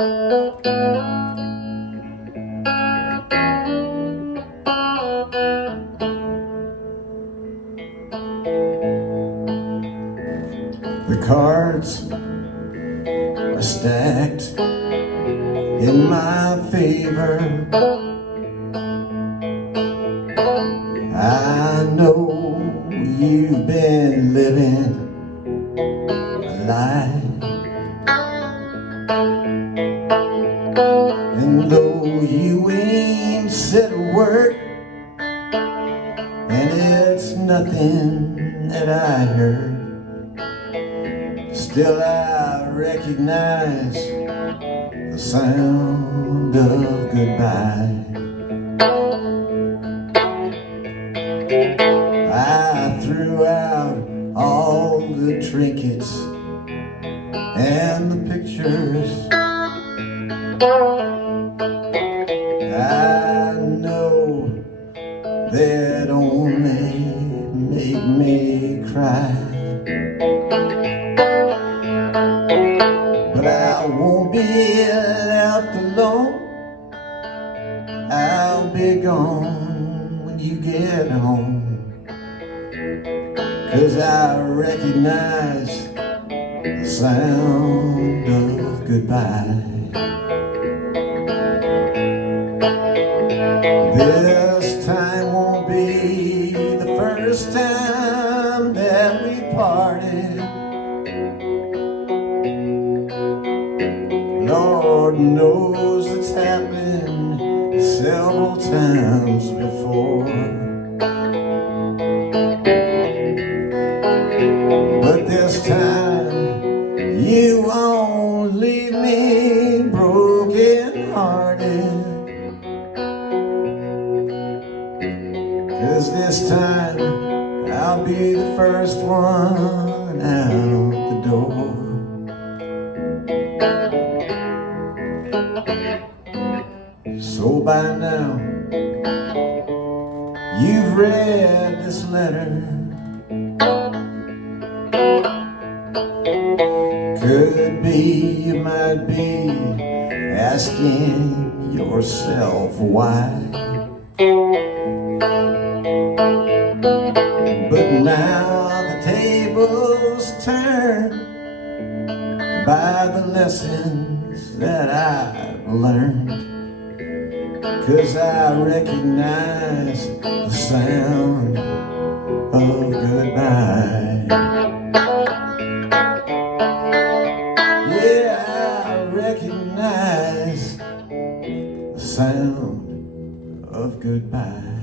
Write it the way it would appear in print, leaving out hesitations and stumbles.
The cards are stacked in my favor. I know you've been living a lie, and though you ain't said a word, and it's nothing that I heard, still I recognize the sound of goodbye. I threw out all the trinkets and the pictures. I know they'd only make me cry, but I won't be left alone. I'll be gone when you get home, 'cause I recognize the sound of goodbye. This time won't be the first time that we parted. Lord knows it's happened several times before, but this time you won't leave me broken hearted, 'cause this time I'll be the first one out the door. So by now you've read this letter. Could be you might be asking yourself why, but now the tables turn by the lessons that I've learned, 'cause I recognize the sound of goodbye. Yeah, I recognize the sound of goodbye.